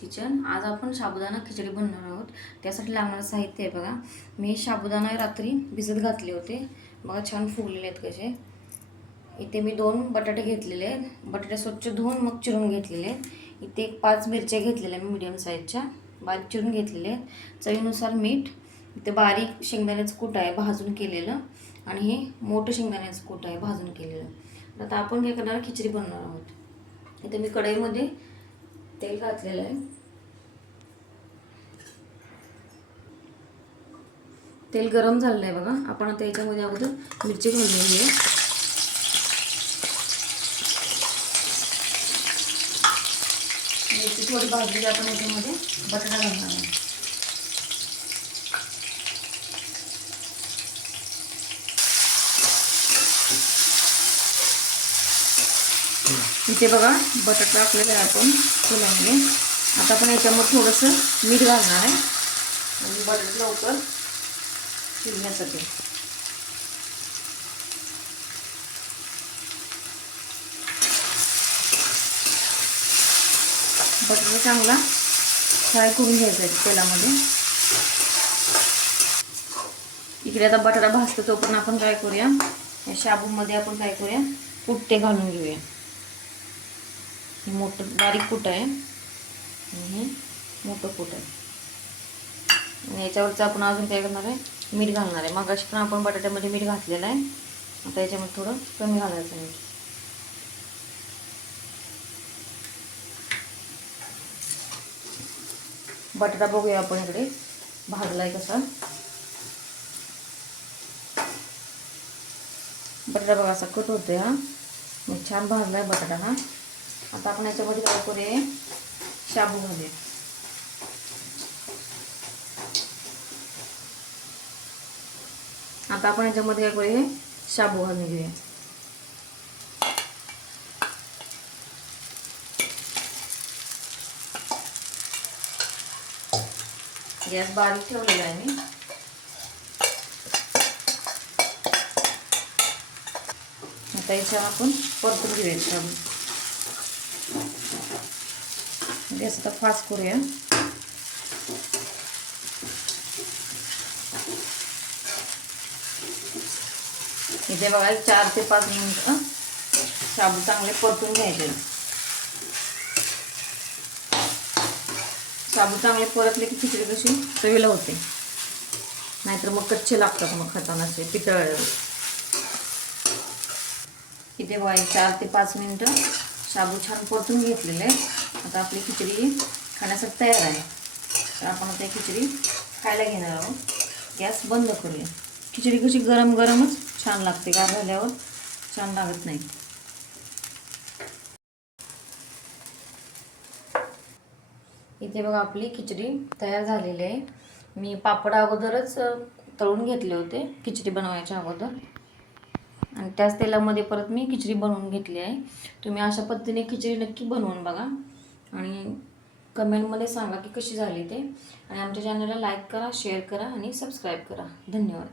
Kitchen. आज आपण साबुदाणा खिचडी बनवणार आहोत। त्यासाठी लागणारं साहित्य आहे बघा। मी साबुदाणा रात्री भिजत घातले होते, बघा छान फुगलेले आहेत कसे। इथे मी 2 बटाटे घेतलेले आहेत, बटाटे स्वच्छ धुवून मग चिरून घेतलेले आहेत। इथे 5 मिरच्या घेतलेल्या मी मीडियम साईजच्या, बारीक चिरून घेतलेले आहेत। चवीनुसार मीठ, इथे बारीक शेंगदाण्याचं कूट आहे भाजून केलेलं, आणि हे मोठं शेंगदाण्याचं कूट आहे भाजून केलेलं। आता आपण काय करणार, खिचडी बनवणार आहोत। इथे मी कढईमध्ये तेल घातलेलं आहे। तेल गरम झालेलं आहे बघा। आपण आता याच्यामध्ये अगोदर मिरची घाललेली आहे। मिरची थोडी भाजली की आपण याच्यामध्ये बटाटा घालणार आहे। इथे बघा बटाटा टाकलेला आहे आपण तेलामध्ये। आता आपण याच्यामध्ये थोडंसं मीठ घालणार आहे आणि बटाटा लवकर शिजण्यासाठी। बटाटा चांगला फ्राय करून घ्यायचा आहे तेलामध्ये। इकडे आता बटाटा भाजतो तोपर्यंत आपण काय करूया, या शाबूमध्ये आपण काय करूया, कूट ते घालून घेऊया। हे मोठं बारीक कूट आहे आणि हे मोठं कूट आहे, आणि याच्यावरचं आपण अजून काय करणार आहे, मीठ घालणार आहे। मगाशी पण आपण बटाट्यामध्ये मीठ घातलेलं आहे, आता याच्यामध्ये थोडं कमी घालायचं मीठ। बटाटा बघूया आपण इकडे भाजलाय कसा। बटाटा बघा असा कट होतोय हा, मग छान भाजलाय बटाटा हा। आता आपण याच्यामध्ये काय करूया, शाबू घालूया। आता आपण याच्यामध्ये काय करूया, शाबू घालून घेऊया। गॅस बारीक ठेवलेला आहे मी। आता याच्यावर आपण परतून घेऊया शाबू। गॅस आता फास्ट करूया। इथे बघा 4 ते 5 मिनिटं शाबू चांगले परतून घ्यायचे। शाबू चांगले परतले की खिचडी कशी चवीला होते, नाहीतर मग कच्चे लागतात मग खाताना असे पितळ। इथे बघा 4 ते 5 मिनिटं शाबू छान परतून घेतलेले आहे। आता आपली खिचडी खाण्यासाठी तयार आहे। तर आपण आता खिचडी खायला घेणार आहोत। गॅस बंद करूया। खिचडी कशी गरम गरमच छान लागते, गार झाल्यावर छान लागत नाही। इथे बघा आपली खिचडी तयार झालेली आहे। मी पापड अगोदरच तळून घेतले होते खिचडी बनवायच्या अगोदर, आणि त्याच तेलामध्ये परत मी खिचडी बनवून घेतली आहे। तुम्ही अशा पद्धतीने खिचडी नक्की बनवून बघा आणि कमेंटमध्ये सांगा की कशी झाली ते। आणि आमच्या चॅनलला लाईक करा, शेअर करा आणि सबस्क्राईब करा। धन्यवाद।